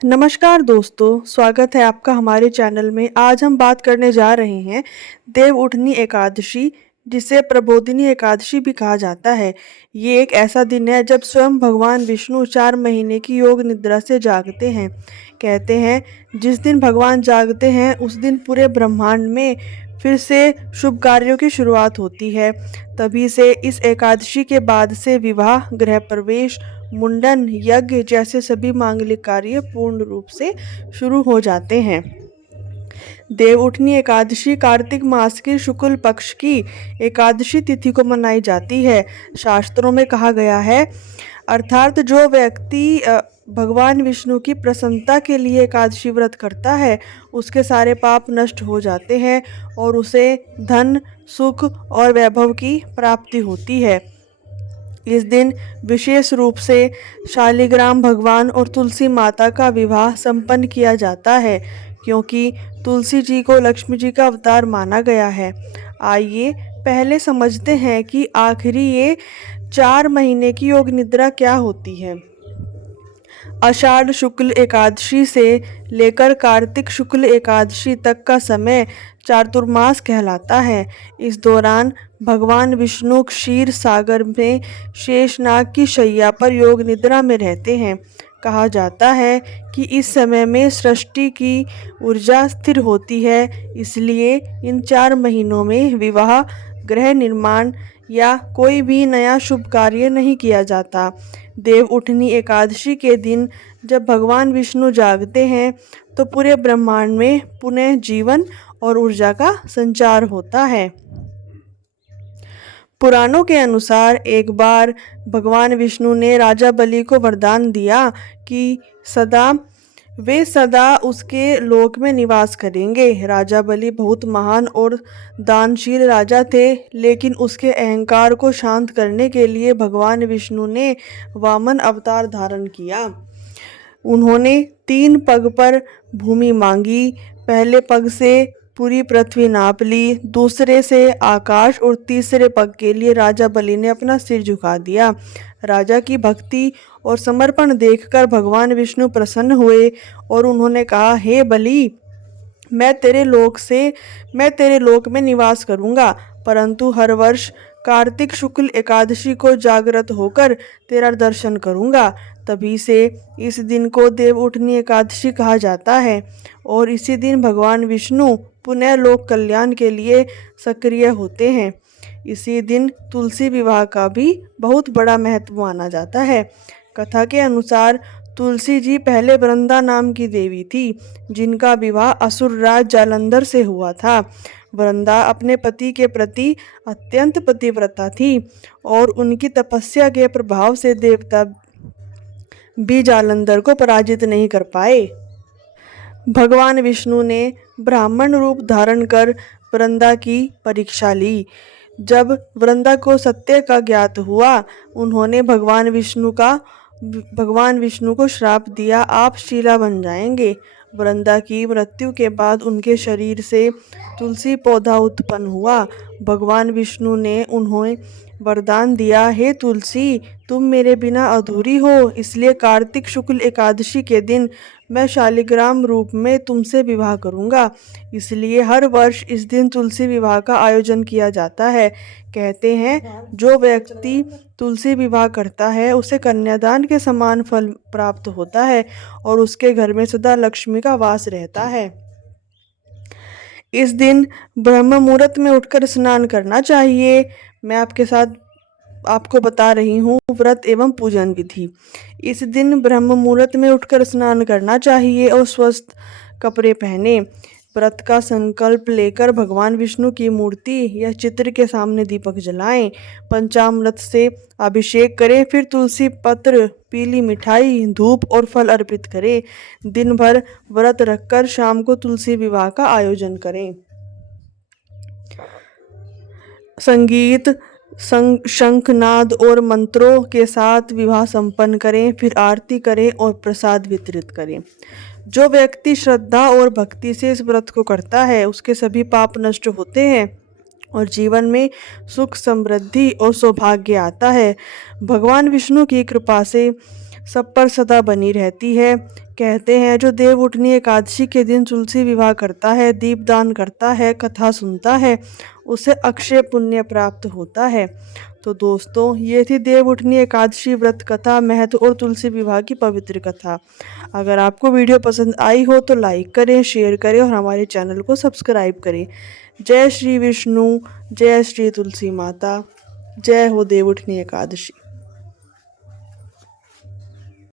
नमस्कार दोस्तों, स्वागत है आपका हमारे चैनल में। आज हम बात करने जा रहे हैं देव उठनी एकादशी, जिसे प्रबोधिनी एकादशी भी कहा जाता है। ये एक ऐसा दिन है जब स्वयं भगवान विष्णु 4 महीने की योग निद्रा से जागते हैं। कहते हैं जिस दिन भगवान जागते हैं उस दिन पूरे ब्रह्मांड में फिर से शुभ कार्यों की शुरुआत होती है। तभी से इस एकादशी के बाद से विवाह, गृह प्रवेश, मुंडन, यज्ञ जैसे सभी मांगलिक कार्य पूर्ण रूप से शुरू हो जाते हैं। देवउठनी एकादशी कार्तिक मास की शुक्ल पक्ष की एकादशी तिथि को मनाई जाती है। शास्त्रों में कहा गया है, अर्थात जो व्यक्ति भगवान विष्णु की प्रसन्नता के लिए एकादशी व्रत करता है उसके सारे पाप नष्ट हो जाते हैं और उसे धन, सुख और वैभव की प्राप्ति होती है। इस दिन विशेष रूप से शालिग्राम भगवान और तुलसी माता का विवाह संपन्न किया जाता है, क्योंकि तुलसी जी को लक्ष्मी जी का अवतार माना गया है। आइए पहले समझते हैं कि आखिरी ये 4 महीने की योग निद्रा क्या होती है। आषाढ़ शुक्ल एकादशी से लेकर कार्तिक शुक्ल एकादशी तक का समय चातुर्मास कहलाता है। इस दौरान भगवान विष्णु क्षीर सागर में शेषनाग की शैया पर योग निद्रा में रहते हैं। कहा जाता है कि इस समय में सृष्टि की ऊर्जा स्थिर होती है, इसलिए इन 4 महीनों में विवाह, गृह निर्माण या कोई भी नया शुभ कार्य नहीं किया जाता। देव उठनी एकादशी के दिन जब भगवान विष्णु जागते हैं तो पूरे ब्रह्मांड में पुनः जीवन और ऊर्जा का संचार होता है। पुराणों के अनुसार एक बार भगवान विष्णु ने राजा बलि को वरदान दिया कि वे सदा उसके लोक में निवास करेंगे। राजा बलि बहुत महान और दानशील राजा थे, लेकिन उसके अहंकार को शांत करने के लिए भगवान विष्णु ने वामन अवतार धारण किया। उन्होंने 3 पग पर भूमि मांगी। पहले पग से पूरी पृथ्वी नाप ली, दूसरे से आकाश और तीसरे पग के लिए राजा बलि ने अपना सिर झुका दिया। राजा की भक्ति और समर्पण देखकर भगवान विष्णु प्रसन्न हुए और उन्होंने कहा, हे बलि, मैं तेरे लोक में निवास करूंगा, परंतु हर वर्ष कार्तिक शुक्ल एकादशी को जागृत होकर तेरा दर्शन करूंगा। तभी से इस दिन को देव उठनी एकादशी कहा जाता है और इसी दिन भगवान विष्णु पुनः लोक कल्याण के लिए सक्रिय होते हैं। इसी दिन तुलसी विवाह का भी बहुत बड़ा महत्व माना जाता है। कथा के अनुसार तुलसी जी पहले वृंदा नाम की देवी थी, जिनका विवाह असुरराज जालंधर से हुआ था। वृंदा अपने पति के प्रति अत्यंत पतिव्रता थी और उनकी तपस्या के प्रभाव से देवता भी जालंधर को पराजित नहीं कर पाए। भगवान विष्णु ने ब्राह्मण रूप धारण कर वृंदा की परीक्षा ली। जब वृंदा को सत्य का ज्ञात हुआ, उन्होंने भगवान विष्णु को श्राप दिया, आप शीला बन जाएंगे। वृंदा की मृत्यु के बाद उनके शरीर से तुलसी पौधा उत्पन्न हुआ। भगवान विष्णु ने उन्हें वरदान दिया, हे तुलसी, तुम मेरे बिना अधूरी हो, इसलिए कार्तिक शुक्ल एकादशी के दिन मैं शालिग्राम रूप में तुमसे विवाह करूंगा। इसलिए हर वर्ष इस दिन तुलसी विवाह का आयोजन किया जाता है। कहते हैं जो व्यक्ति तुलसी विवाह करता है उसे कन्यादान के समान फल प्राप्त होता है और उसके घर में सदा लक्ष्मी का वास रहता है। इस दिन ब्रह्म मुहूर्त में उठकर स्नान करना चाहिए। मैं आपको बता रही हूँ व्रत एवं पूजन विधि। इस दिन ब्रह्म मुहूर्त में उठकर स्नान करना चाहिए और स्वस्थ कपड़े पहने। व्रत का संकल्प लेकर भगवान विष्णु की मूर्ति या चित्र के सामने दीपक जलाएं, पंचामृत से अभिषेक करें, फिर तुलसी पत्र, पीली मिठाई, धूप और फल अर्पित करें। दिन भर व्रत रखकर शाम को तुलसी विवाह का आयोजन करें। संगीत, शंखनाद और मंत्रों के साथ विवाह संपन्न करें, फिर आरती करें और प्रसाद वितरित करें। जो व्यक्ति श्रद्धा और भक्ति से इस व्रत को करता है उसके सभी पाप नष्ट होते हैं और जीवन में सुख, समृद्धि और सौभाग्य आता है। भगवान विष्णु की कृपा से सब पर सदा बनी रहती है। कहते हैं जो देवउठनी एकादशी के दिन तुलसी विवाह करता है, दीपदान करता है, कथा सुनता है, उसे अक्षय पुण्य प्राप्त होता है। तो दोस्तों, ये थी देवउठनी एकादशी व्रत कथा, महत्व और तुलसी विवाह की पवित्र कथा। अगर आपको वीडियो पसंद आई हो तो लाइक करें, शेयर करें और हमारे चैनल को सब्सक्राइब करें। जय श्री विष्णु, जय श्री तुलसी माता, जय हो देवउठनी एकादशी।